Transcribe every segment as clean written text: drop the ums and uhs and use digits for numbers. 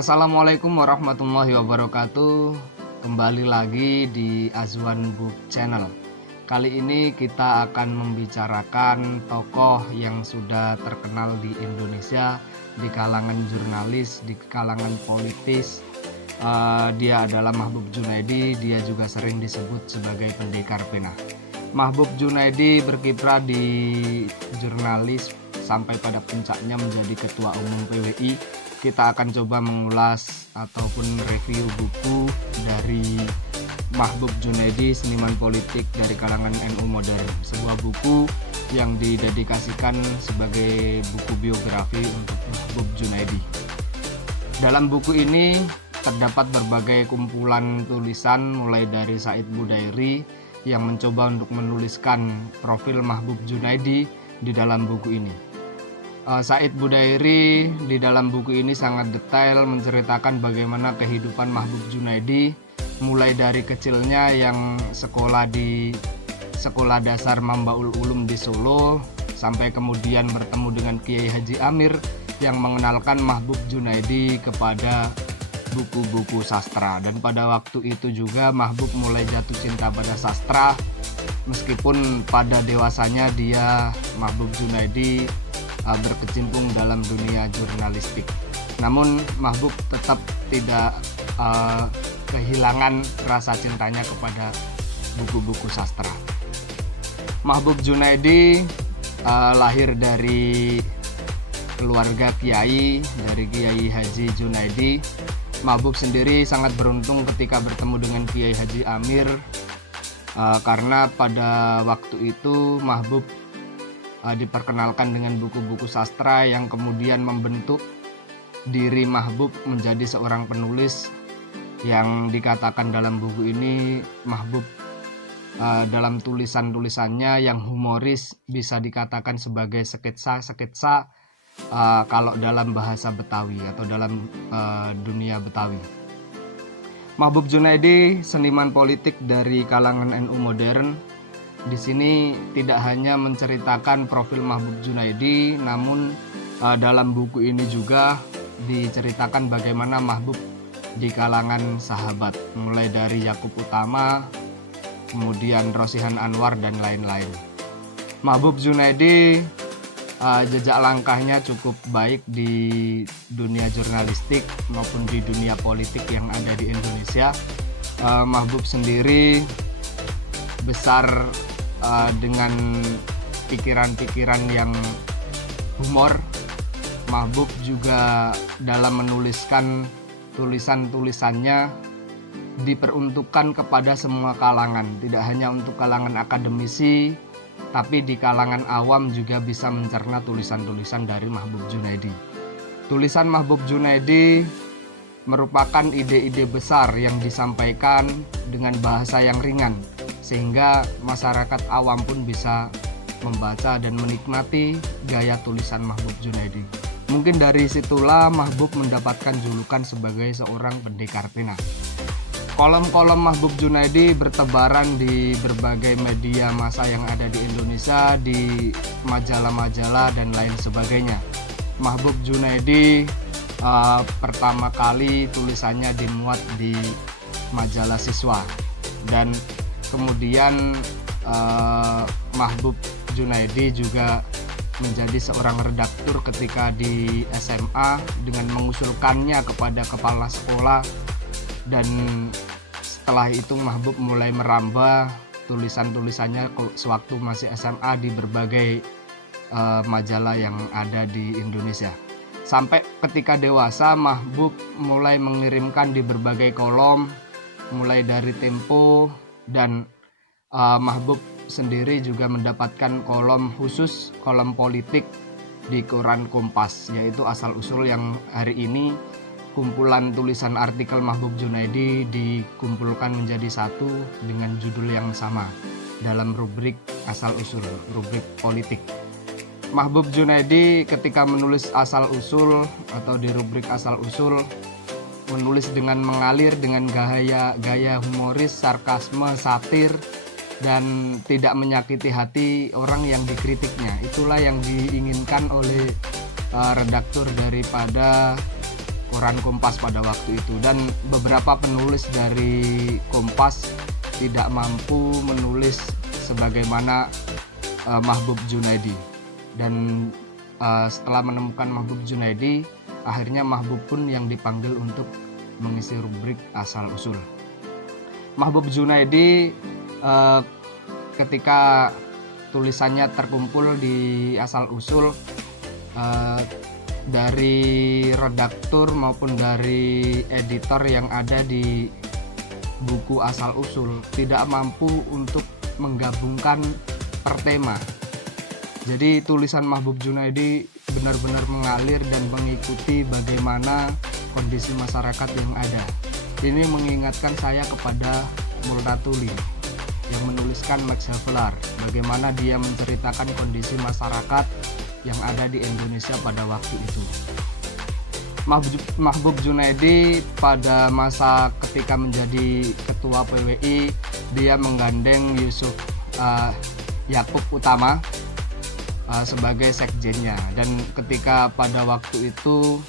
Assalamualaikum warahmatullahi wabarakatuh. Kembali lagi di Azwan Book Channel. Kali ini kita akan membicarakan tokoh yang sudah terkenal di Indonesia, di kalangan jurnalis, di kalangan politis. Dia adalah Mahbub Junaidi. Dia juga sering disebut sebagai pendekar pena. Mahbub Junaidi berkiprah di jurnalis sampai pada puncaknya menjadi Ketua Umum PWI. Kita akan coba mengulas ataupun review buku dari Mahbub Junaidi, Seniman Politik dari kalangan NU Modern. Sebuah buku yang didedikasikan sebagai buku biografi untuk Mahbub Junaidi. Dalam buku ini terdapat berbagai kumpulan tulisan mulai dari Said Budairi yang mencoba untuk menuliskan profil Mahbub Junaidi di dalam buku ini. Said Budairi di dalam buku ini sangat detail menceritakan bagaimana kehidupan Mahbub Junaidi mulai dari kecilnya yang sekolah di Sekolah Dasar Mambaul Ulum di Solo sampai kemudian bertemu dengan Kiai Haji Amir yang mengenalkan Mahbub Junaidi kepada buku-buku sastra. Dan pada waktu itu juga Mahbub mulai jatuh cinta pada sastra, meskipun pada dewasanya dia Mahbub Junaidi berkecimpung dalam dunia jurnalistik. Namun Mahbub tetap tidak kehilangan rasa cintanya kepada buku-buku sastra. Mahbub Junaidi lahir dari keluarga kiai, dari Kiai Haji Junaidi. Mahbub sendiri sangat beruntung ketika bertemu dengan Kiai Haji Amir, karena pada waktu itu Mahbub diperkenalkan dengan buku-buku sastra yang kemudian membentuk diri Mahbub menjadi seorang penulis yang dikatakan dalam buku ini Mahbub dalam tulisan-tulisannya yang humoris bisa dikatakan sebagai sketsa-sketsa kalau dalam bahasa Betawi atau dalam dunia Betawi. Mahbub Junaidi, seniman politik dari kalangan NU Modern. Di sini tidak hanya menceritakan profil Mahbub Junaidi, namun dalam buku ini juga diceritakan bagaimana Mahbub di kalangan sahabat, mulai dari Yakub Utama, kemudian Rosihan Anwar dan lain-lain. Mahbub Junaidi jejak langkahnya cukup baik di dunia jurnalistik maupun di dunia politik yang ada di Indonesia. Mahbub sendiri besar dengan pikiran-pikiran yang humor. Mahbub juga dalam menuliskan tulisan-tulisannya diperuntukkan kepada semua kalangan, tidak hanya untuk kalangan akademisi, tapi di kalangan awam juga bisa mencerna tulisan-tulisan dari Mahbub Junaidi. Tulisan Mahbub Junaidi merupakan ide-ide besar yang disampaikan dengan bahasa yang ringan, sehingga masyarakat awam pun bisa membaca dan menikmati gaya tulisan Mahbub Junaidi. Mungkin dari situlah Mahbub mendapatkan julukan sebagai seorang pendekar pena. Kolom-kolom Mahbub Junaidi bertebaran di berbagai media massa yang ada di Indonesia, di majalah-majalah dan lain sebagainya. Mahbub Junaidi pertama kali tulisannya dimuat di majalah Siswa, dan kemudian Mahbub Junaidi juga menjadi seorang redaktur ketika di SMA dengan mengusulkannya kepada kepala sekolah, dan setelah itu Mahbub mulai merambah tulisan-tulisannya sewaktu masih SMA di berbagai majalah yang ada di Indonesia. Sampai ketika dewasa Mahbub mulai mengirimkan di berbagai kolom, mulai dari Tempo, dan Mahbub sendiri juga mendapatkan kolom khusus, kolom politik di koran Kompas, yaitu Asal Usul, yang hari ini kumpulan tulisan artikel Mahbub Junaidi dikumpulkan menjadi satu dengan judul yang sama dalam rubrik Asal Usul, rubrik politik. Mahbub Junaidi ketika menulis Asal Usul atau di rubrik Asal Usul menulis dengan mengalir, dengan gaya humoris, sarkasme, satir, dan tidak menyakiti hati orang yang dikritiknya. Itulah yang diinginkan oleh redaktur daripada koran Kompas pada waktu itu, dan beberapa penulis dari Kompas tidak mampu menulis sebagaimana Mahbub Junaidi. Dan setelah menemukan Mahbub Junaidi, akhirnya Mahbub pun yang dipanggil untuk mengisi rubrik asal usul. Mahbub Junaidi ketika tulisannya terkumpul di asal usul, dari redaktur maupun dari editor yang ada di buku asal usul tidak mampu untuk menggabungkan per tema. Jadi tulisan Mahbub Junaidi benar-benar mengalir dan mengikuti bagaimana kondisi masyarakat yang ada. Ini mengingatkan saya kepada Multatuli yang menuliskan Max Havelaar, bagaimana dia menceritakan kondisi masyarakat yang ada di Indonesia pada waktu itu. Mahbub Junaidi pada masa ketika menjadi ketua PWI, dia menggandeng Yusuf Yakub Utama sebagai sekjennya. Dan ketika pada waktu itu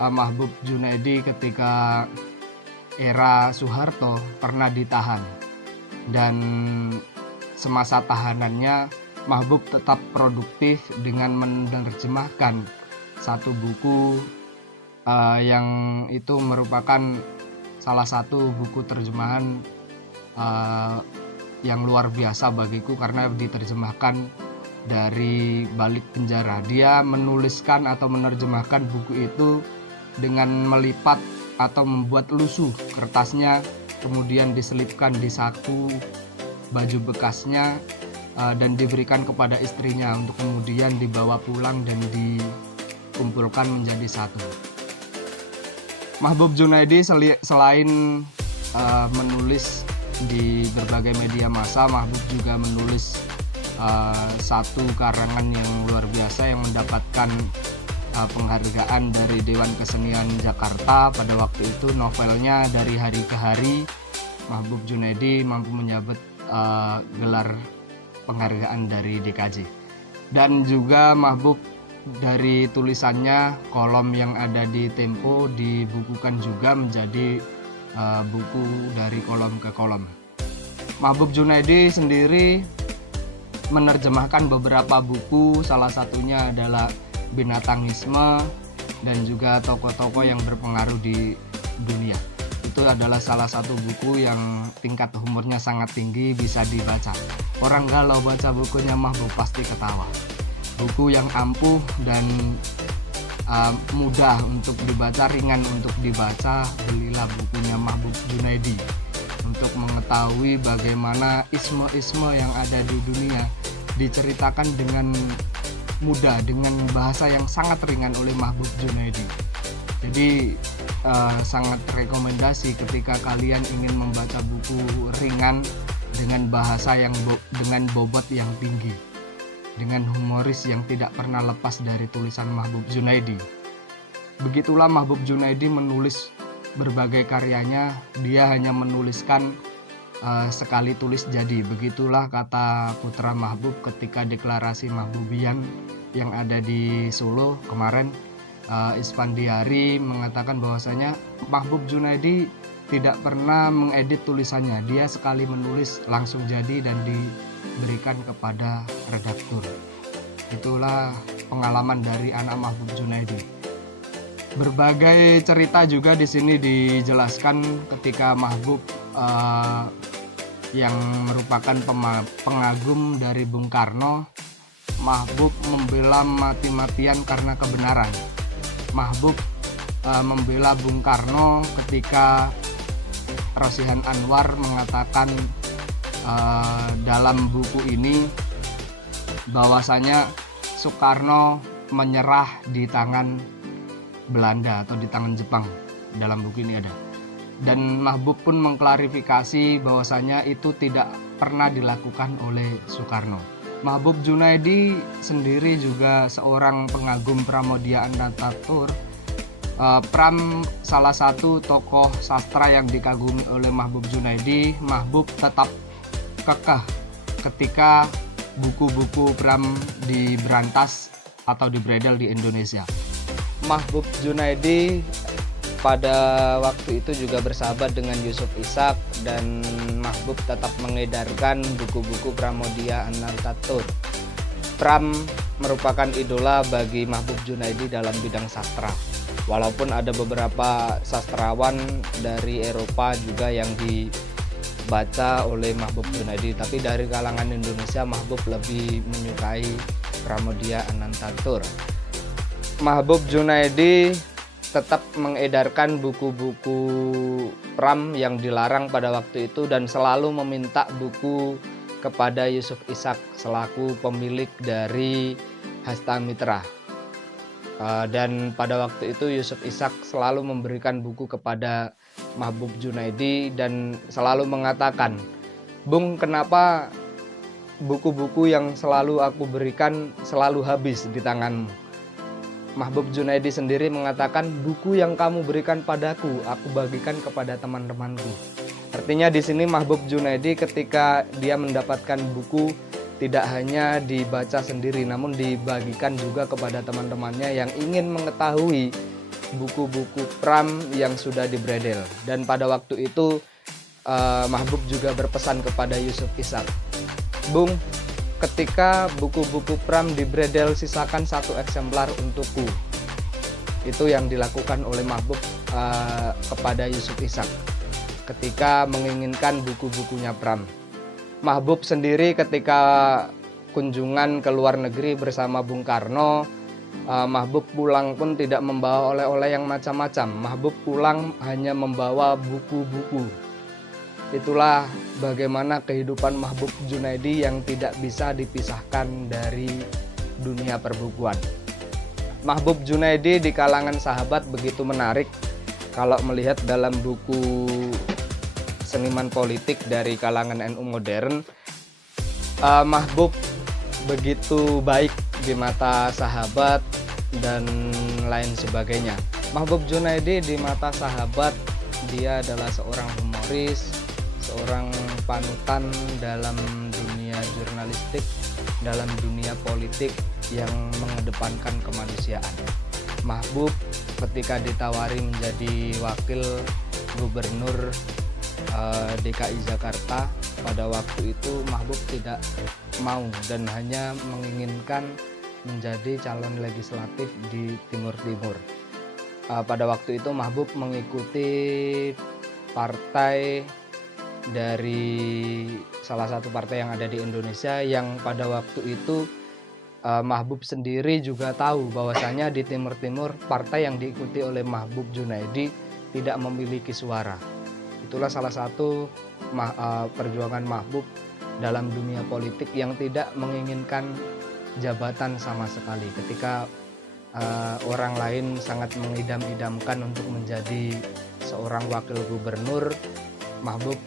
Mahbub Junaidi ketika era Soeharto pernah ditahan, dan semasa tahanannya Mahbub tetap produktif dengan menerjemahkan satu buku yang itu merupakan salah satu buku terjemahan yang luar biasa bagiku karena diterjemahkan dari balik penjara. Dia menuliskan atau menerjemahkan buku itu dengan melipat atau membuat lusuh kertasnya, kemudian diselipkan di saku baju bekasnya dan diberikan kepada istrinya untuk kemudian dibawa pulang dan dikumpulkan menjadi satu. Mahbub Junaidi selain menulis di berbagai media massa, Mahbub juga menulis satu karangan yang luar biasa yang mendapatkan penghargaan dari Dewan Kesenian Jakarta pada waktu itu. Novelnya Dari Hari ke Hari, Mahbub Junaidi mampu menyabet gelar penghargaan dari DKJ. Dan juga Mahbub dari tulisannya, kolom yang ada di Tempo dibukukan juga menjadi buku dari kolom ke kolom. Mahbub Junaidi sendiri menerjemahkan beberapa buku, salah satunya adalah Binatangisme dan juga tokoh-tokoh yang berpengaruh di dunia. Itu adalah salah satu buku yang tingkat humornya sangat tinggi, bisa dibaca. Orang galau baca bukunya Mahbub pasti ketawa. Buku yang ampuh dan mudah untuk dibaca, ringan untuk dibaca. Belilah bukunya Mahbub Junaidi untuk mengetahui bagaimana isme-isme yang ada di dunia diceritakan dengan mudah, dengan bahasa yang sangat ringan oleh Mahbub Junaidi. Jadi sangat rekomendasi ketika kalian ingin membaca buku ringan dengan bahasa yang dengan bobot yang tinggi, dengan humoris yang tidak pernah lepas dari tulisan Mahbub Junaidi. Begitulah Mahbub Junaidi menulis berbagai karyanya. Dia hanya menuliskan sekali tulis jadi. Begitulah kata putra Mahbub ketika deklarasi Mahbubian yang ada di Solo kemarin. Isfandiari mengatakan bahwasanya Mahbub Junaidi tidak pernah mengedit tulisannya. Dia sekali menulis langsung jadi dan diberikan kepada redaktur. Itulah pengalaman dari anak Mahbub Junaidi. Berbagai cerita juga di sini dijelaskan ketika Mahbub yang merupakan pengagum dari Bung Karno. Mahbub membela mati-matian karena kebenaran. Mahbub membela Bung Karno ketika Rosihan Anwar mengatakan dalam buku ini bahwasanya Soekarno menyerah di tangan Belanda atau di tangan Jepang. Dalam buku ini ada. Dan Mahbub pun mengklarifikasi bahwasanya itu tidak pernah dilakukan oleh Soekarno. Mahbub Junaidi sendiri juga seorang pengagum Pramoedya Anantatur. Pram salah satu tokoh sastra yang dikagumi oleh Mahbub Junaidi. Mahbub tetap kekeh ketika buku-buku Pram diberantas atau dibredel di Indonesia. Mahbub Junaidi pada waktu itu juga bersahabat dengan Yusuf Ishak, dan Mahbub tetap mengedarkan buku-buku Pramoedya Anantatur. Pram merupakan idola bagi Mahbub Junaidi dalam bidang sastra. Walaupun ada beberapa sastrawan dari Eropa juga yang dibaca oleh Mahbub Junaidi, tapi dari kalangan Indonesia Mahbub lebih menyukai Pramoedya Anantatur. Mahbub Junaidi tetap mengedarkan buku-buku Pram yang dilarang pada waktu itu dan selalu meminta buku kepada Yusuf Ishak selaku pemilik dari Hasta Mitra. Dan pada waktu itu Yusuf Ishak selalu memberikan buku kepada Mahbub Junaidi dan selalu mengatakan, "Bung, kenapa buku-buku yang selalu aku berikan selalu habis di tanganmu?" Mahbub Junaidi sendiri mengatakan, "Buku yang kamu berikan padaku, aku bagikan kepada teman-temanku." Artinya di sini Mahbub Junaidi ketika dia mendapatkan buku tidak hanya dibaca sendiri, namun dibagikan juga kepada teman-temannya yang ingin mengetahui buku-buku Pram yang sudah dibredel. Dan pada waktu itu Mahbub juga berpesan kepada Yusuf Ishak, "Bung, ketika buku-buku Pram dibredel, sisakan 1 eksemplar untukku." Itu yang dilakukan oleh Mahbub kepada Yusuf Ishak ketika menginginkan buku-bukunya Pram. Mahbub sendiri ketika kunjungan ke luar negeri bersama Bung Karno, Mahbub pulang pun tidak membawa oleh-oleh yang macam-macam. Mahbub pulang hanya membawa buku-buku. Itulah bagaimana kehidupan Mahbub Junaidi yang tidak bisa dipisahkan dari dunia perbukuan. Mahbub Junaidi di kalangan sahabat begitu menarik kalau melihat dalam buku Seniman Politik dari kalangan NU modern. Mahbub begitu baik di mata sahabat dan lain sebagainya. Mahbub Junaidi di mata sahabat dia adalah seorang humoris, seorang panutan dalam dunia jurnalistik, dalam dunia politik yang mengedepankan kemanusiaan. Mahbub ketika ditawari menjadi wakil gubernur DKI Jakarta, pada waktu itu Mahbub tidak mau dan hanya menginginkan menjadi calon legislatif di Timur Timur. Pada waktu itu Mahbub mengikuti partai dari salah satu partai yang ada di Indonesia, yang pada waktu itu Mahbub sendiri juga tahu bahwasanya di Timur Timur partai yang diikuti oleh Mahbub Junaidi tidak memiliki suara. Itulah salah satu perjuangan Mahbub dalam dunia politik yang tidak menginginkan jabatan sama sekali. Ketika orang lain sangat mengidam-idamkan untuk menjadi seorang wakil gubernur, Mahbub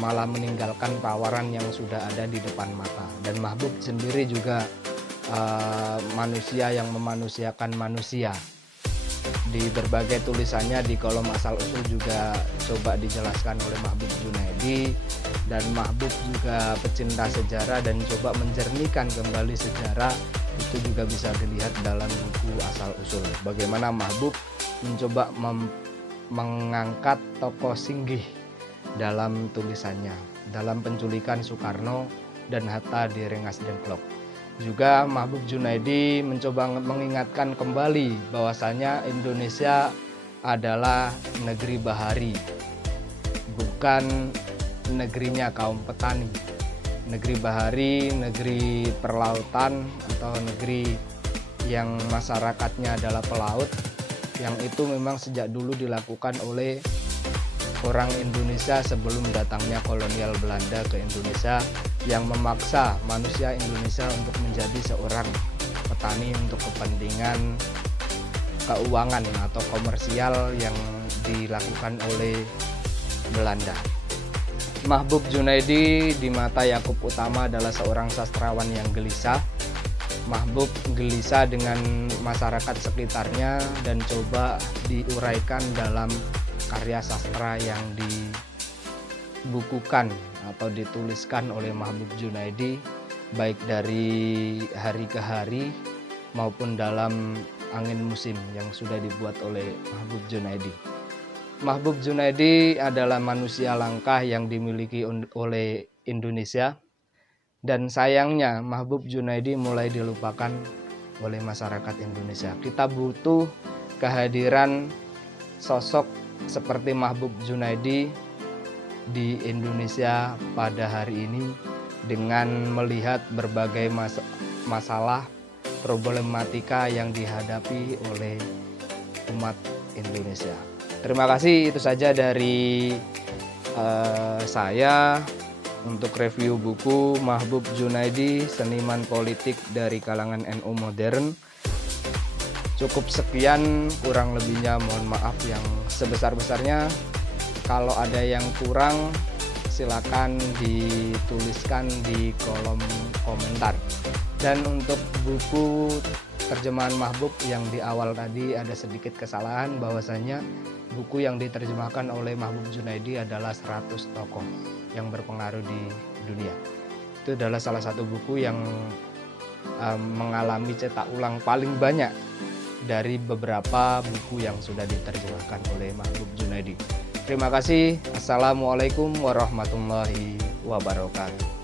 malah meninggalkan tawaran yang sudah ada di depan mata. Dan Mahbub sendiri juga manusia yang memanusiakan manusia. Di berbagai tulisannya di kolom asal-usul juga coba dijelaskan oleh Mahbub Junaidi, dan Mahbub juga pecinta sejarah dan coba menjernihkan kembali sejarah. Itu juga bisa dilihat dalam buku asal-usul, bagaimana Mahbub mencoba mengangkat tokoh Singgih dalam tulisannya, dalam penculikan Soekarno dan Hatta di Rengas Dengklok. Juga Mahbub Junaidi mencoba mengingatkan kembali bahwasanya Indonesia adalah negeri bahari, bukan negerinya kaum petani. Negeri bahari, negeri perlautan, atau negeri yang masyarakatnya adalah pelaut, yang itu memang sejak dulu dilakukan oleh orang Indonesia sebelum datangnya kolonial Belanda ke Indonesia, yang memaksa manusia Indonesia untuk menjadi seorang petani untuk kepentingan keuangan atau komersial yang dilakukan oleh Belanda. Mahbub Junaidi di mata Yakub Utama adalah seorang sastrawan yang gelisah. Mahbub gelisah dengan masyarakat sekitarnya dan coba diuraikan dalam karya sastra yang dibukukan atau dituliskan oleh Mahbub Junaidi, baik dari Hari ke Hari maupun dalam Angin Musim yang sudah dibuat oleh Mahbub Junaidi. Mahbub Junaidi adalah manusia langka yang dimiliki oleh Indonesia, dan sayangnya Mahbub Junaidi mulai dilupakan oleh masyarakat Indonesia. Kita butuh kehadiran sosok seperti Mahbub Junaidi di Indonesia pada hari ini, dengan melihat berbagai masalah problematika yang dihadapi oleh umat Indonesia. Terima kasih, itu saja dari saya untuk review buku Mahbub Junaidi, Seniman Politik dari Kalangan NU Modern. Cukup sekian, kurang lebihnya mohon maaf yang sebesar-besarnya. Kalau ada yang kurang, silakan dituliskan di kolom komentar. Dan untuk buku terjemahan Mahbub yang di awal tadi ada sedikit kesalahan, bahwasanya buku yang diterjemahkan oleh Mahbub Junaidi adalah 100 tokoh yang berpengaruh di dunia. Itu adalah salah satu buku yang mengalami cetak ulang paling banyak dari beberapa buku yang sudah diterjemahkan oleh Mahbub Junaidi. Terima kasih. Assalamualaikum warahmatullahi wabarakatuh.